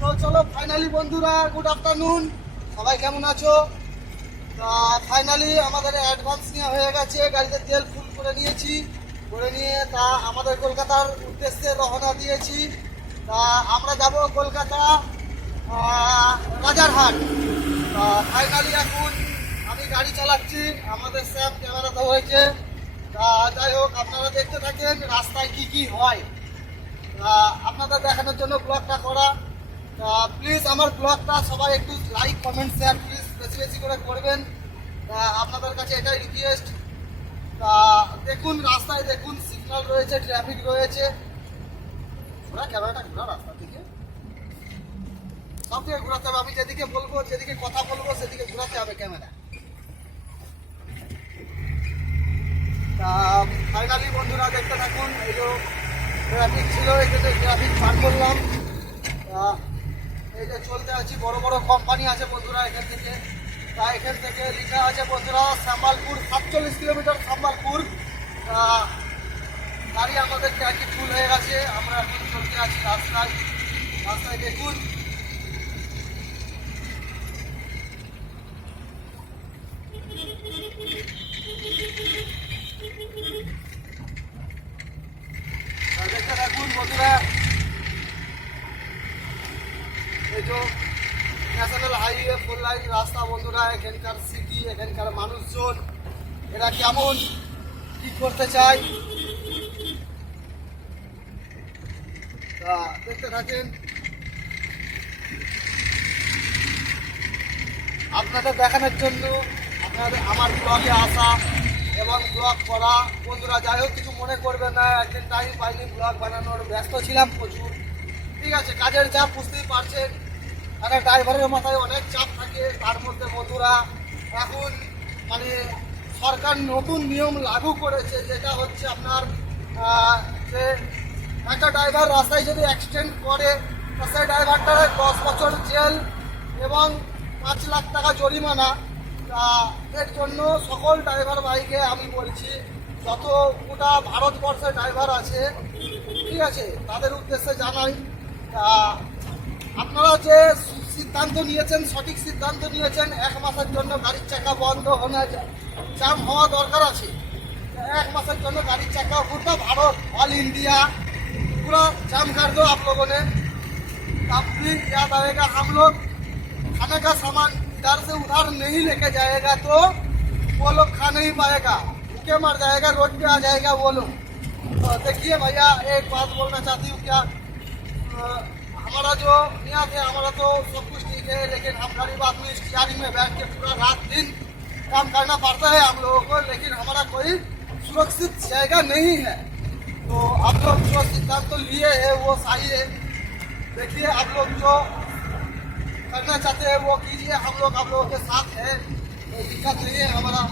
তো চলো ফাইনালি বন্ধুরা, গুড আফটারনুন, সবাই কেমন আছো? তা ফাইনালি আমাদের অ্যাডভান্স নেওয়া হয়ে গেছে, গাড়িতে তেল ফুল করে নিয়েছি, করে নিয়ে তা আমাদের কলকাতার উদ্দেশ্যে রওনা দিয়েছি। তা আমরা যাব কলকাতা রাজারহাট। তা ফাইনালি এখন আমি গাড়ি চালাচ্ছি, আমাদের স্যাম ক্যামেরাতে হয়েছে। তা যাই হোক, আপনারা দেখতে থাকেন রাস্তায় কি কি হয়, আপনাদের দেখানোর জন্য ব্লগটা করা। তা প্লিজ আমার ব্লগটা সবাই একটু লাইক কমেন্ট শেয়ার প্লিজ বেশি বেশি করে করবেন, আপনাদের কাছে এটাই রিকোয়েস্ট। তা দেখুন রাস্তায়, দেখুন সিগন্যাল রয়েছে, ট্রাফিক রয়েছে। ঘোরা ক্যামেরাটা ঘোরা রাস্তা থেকে, সব দিকে ঘোরাতে হবে। আমি যেদিকে বলবো, যেদিকে কথা বলবো সেদিকে ঘোরাতে হবে ক্যামেরা। তা ফাইনালি বন্ধুরা দেখতে থাকুন, এই যে ট্রাফিক ছিল, এই যে ট্রাফিক পার করলাম। এই যে চলতে আছি, বড় বড় কোম্পানি আছে বন্ধুরা এখান থেকে। তা এখান থেকে লেখা আছে বন্ধুরা শ্যামলপুর, 47 কিলোমিটার শ্যামলপুর। গাড়ি আমাদের ট্যাঙ্কি ফুল হয়ে গেছে, আমরা এখন চলতে আছি রাস্তায়। রাস্তায় দেখুন দেখতে থাকুন বন্ধুরা, এই যে ন্যাশনাল হাইওয়ে 4 লাইন রাস্তা বন্ধুরা। এখানকার সিটি, এখানকার মানুষজন এরা কেমন কি করতে চায় তা দেখতে থাকেন। আপনাদের দেখানোর জন্য আপনাদের আমার ব্লগে আসা এবং ব্লগ করা বন্ধুরা। যাই হোক, কিছু মনে করবেন না, একদিন টাইম পাইনি ব্লগ বানানোর, ব্যস্ত ছিলাম প্রচুর। ঠিক আছে, কাজের চাপ বুঝতেই পারছেন, একটা ড্রাইভারের মাথায় অনেক চাপ থাকে। তার মধ্যে বন্ধুরা এখন মানে সরকার নতুন নিয়ম লাগু করেছে, যেটা হচ্ছে আপনার যে একটা ড্রাইভার রাস্তায় যদি অ্যাক্সিডেন্ট করে সেই ড্রাইভারটার 10 বছর জেল এবং 5 লাখ টাকা জরিমানা। তা এর জন্য সকল ড্রাইভার ভাইকে আমি বলছি, যত গোটা ভারতবর্ষের ড্রাইভার আছে, ঠিক আছে, তাদের উদ্দেশ্যে জানাই, আপনারা যে সিদ্ধান্ত নিয়েছেন, সঠিক সিদ্ধান্ত নিয়েছেন। 1 মাসের জন্য গাড়ির চাকা বন্ধ হওয়া, জাম হওয়া দরকার আছে। 1 मास जन गाड़ी चक्का पूरा भारत ऑल इंडिया पूरा जाम कर दो आप लोगों ने। तब भी याद आएगा, हम लोग खाने का सामान इधर से उधर नहीं लेके जाएगा तो वो लोग खा नहीं पाएगा, भूखे मर जाएगा, रोड पे आ जाएगा वो लोग। तो देखिए भैया, एक बात बोलना चाहती हूँ, क्या हमारा जो नियत है, हमारा तो सब कुछ ठीक है, लेकिन हम गरीब आदमी स्टीयरिंग में बैठ के पूरा रात दिन काम करना पड़ता है हम लोगों को, लेकिन हमारा कोई सुरक्षित जगह नहीं है। तो आप लोग जो सिद्धांत तो लिए है वो सही है। देखिए, आप लोग जो करना चाहते हैं वो कीजिए, हम लोग आप लोगों के साथ है, कोई दिक्कत नहीं है हमारा।